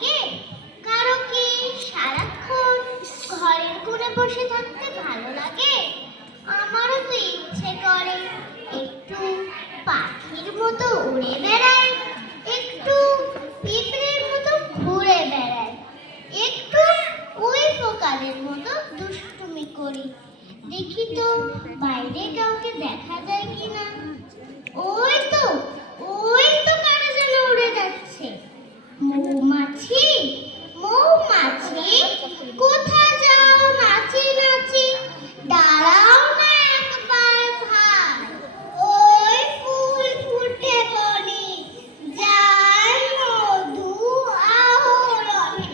লাগে? কারো কি সারাক্ষণ ঘরের কোণে বসে থাকতে ভালো লাগে? আমারও তো ইচ্ছে করে একটু পাখির মতো উড়ে বেড়াই, একটু পিঁপড়ের মতো ঘুরে বেড়াই, একটু ওই পোকাদের মতো দুষ্টুমি করি। দেখি তো বাইরে কাউকে দেখা যায় কিনা। ওই তো কারা যেন উড়ে যাচ্ছে। মৌমাছি, মৌমাছি, কোথায় যাও নাচি নাচি? দাঁড়াও না একবার ভাই, ওই ফুল ফুটে বনি, যার মধু আহরণে।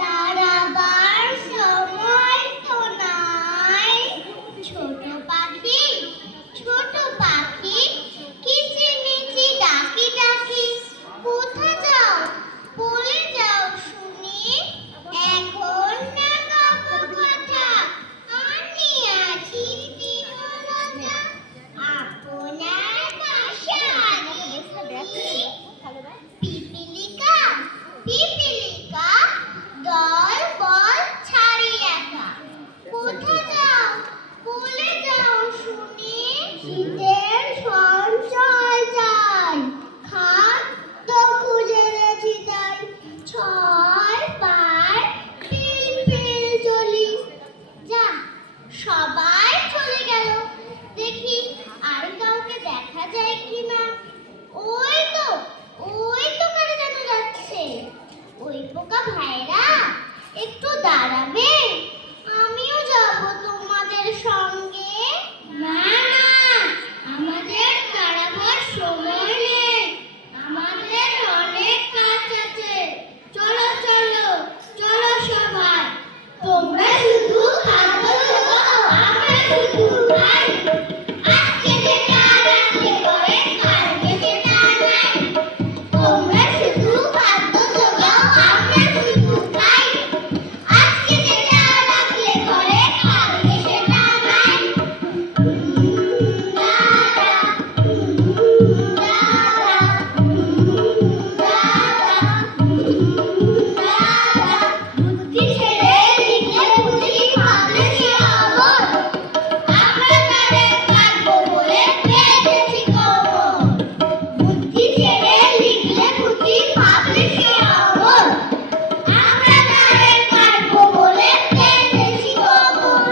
দাঁড়াবার সময় তো নাই। ছোট পাখি, ছোট পাখি, কিচিমিচি ডাকি ডাকি, কোথা যাও বলে যাও শুনি। এখন না কব কথা, আমি আছি দিনলতা, আপনার বাসা আনি। পিপিলিকা, পিপিলিকা, দল বল ছাড়ি একা, কোথা যাও বলে যাও শুনি। শীতের সঞ্চয় চাই, খাদ্য খুঁজে গেছি তাই, ছয় পায় পিল পিল চলি। যা, সবাই চলে গেল। দেখি আর কাউকে দেখা যায় কিনা। ওই তো কারা যেন যাচ্ছে। ওই পোকা ভাইরা, একটু দাঁড়াবে, আমিও যাব তোমাদের সঙ্গে। না না, আমাদের দাঁড়াবার সময় নেই, আমাদের অনেক কাজ আছে। চলো চলো চলো সবাই, তোমরা শুধু খাদ্য জোগাও, আমরা শুধু খাই। আজকে যেটা রাখলে পরে কালকে যেটা নাই। তোমরা শুধু খাদ্য জোগাও, আমরা শুধু খাই। আজকে যেটা রাখলে পরে কালকে সেটা নাই। বুদ্ধি ছেড়ে লিখলে বুঝি ভাবলে সে অমর, আমরা তারে কাটবো বলে বেঁধেছি কোমর। বুদ্ধি ছেড়ে লিখলে বুঝি ভাবলে সে অমর, আমরা তারে কাটবো বলে বেঁধেছি কোমর।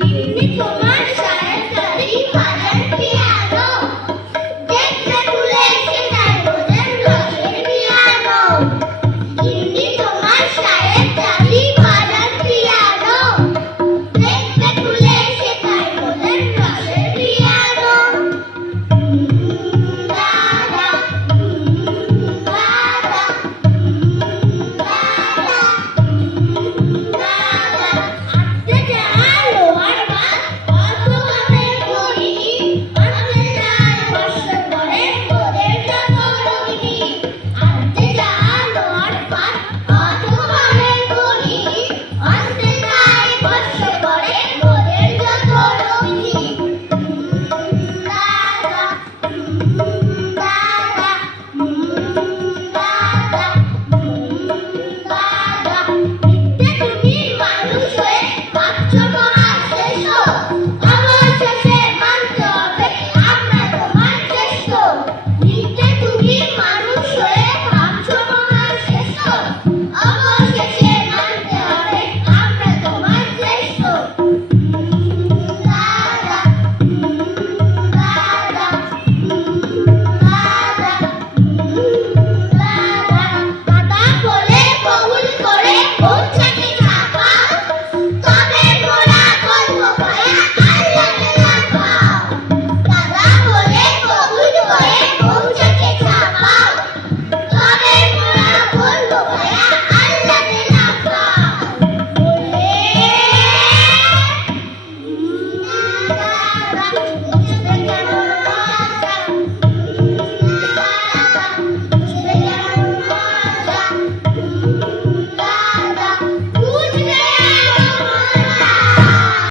Give me